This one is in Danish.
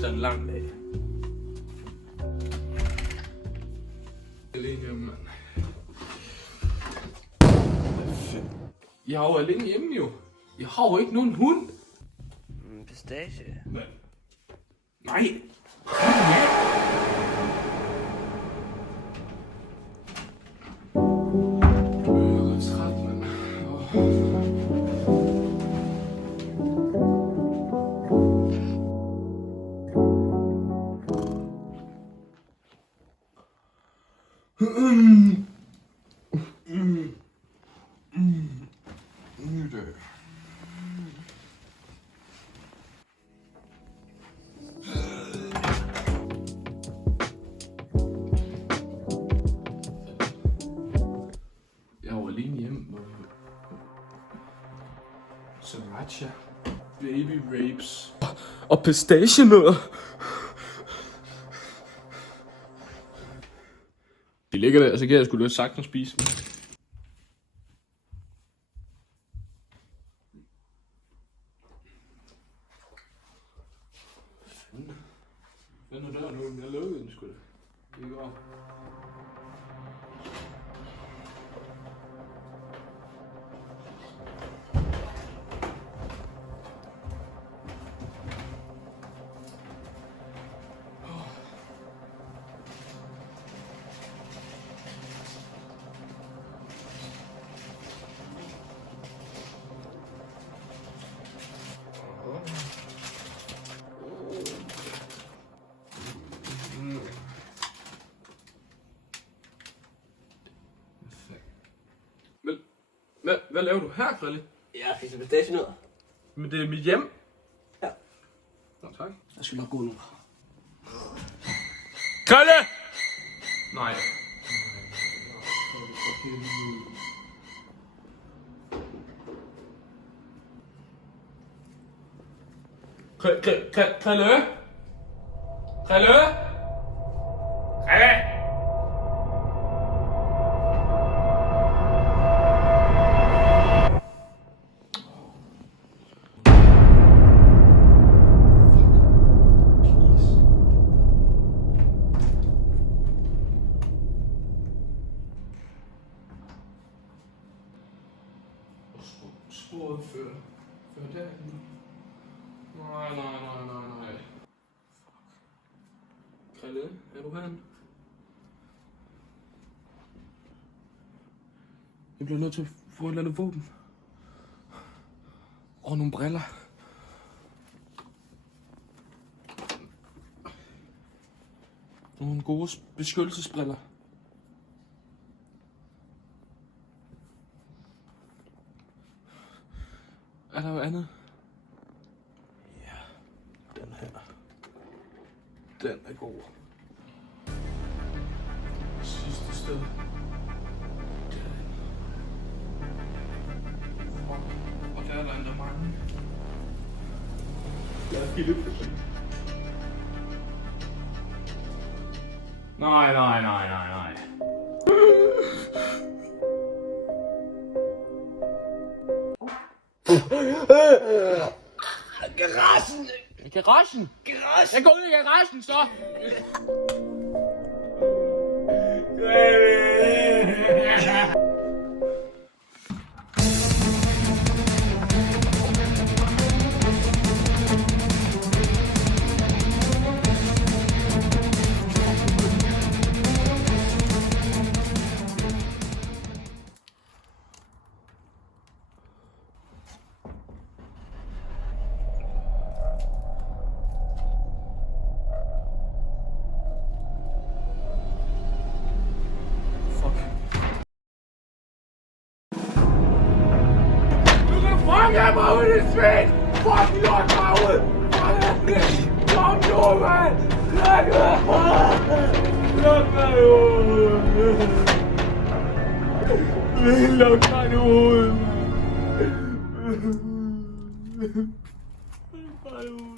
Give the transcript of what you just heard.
efter en lang dag. Alene hjemme, mand. Jeg er jo alene hjemme, jo. Jeg har jo ikke nogen hund. Pistache. Men... Nej. Jeg var alene hjemme. Sriracha. Baby rapes. Og pistachienødder. De ligger der, så kan jeg sgu lidt sagtens spise. Hvad er der nu? Jeg lukkede den sgu da. Det går. Hvad laver du her, Krille? Jeg spiser pistachienødder. Men det er mit hjem. Ja. Nå, tak. Jeg skal nok gå nu. Krille! Nej. Krille? Krille? Krille? Sporet før derhen. Nej. Krille, er du herinde? Jeg bliver nødt til at få et eller andet våben. Og nogle briller. Nogle gode beskyttelsesbriller. Er der jo andet? Ja, den her. Den er god. Sidste sted. Og der er der endda mange. Jeg er Philip. Nej. Garagen! Garagen? Jeg går ud i garagen, så! Jeg må ud i svin! Fuck, luk mig ud! Kom nu, mand! Luk mig ud! Luk mig nu ud, mand! Luk mig ud!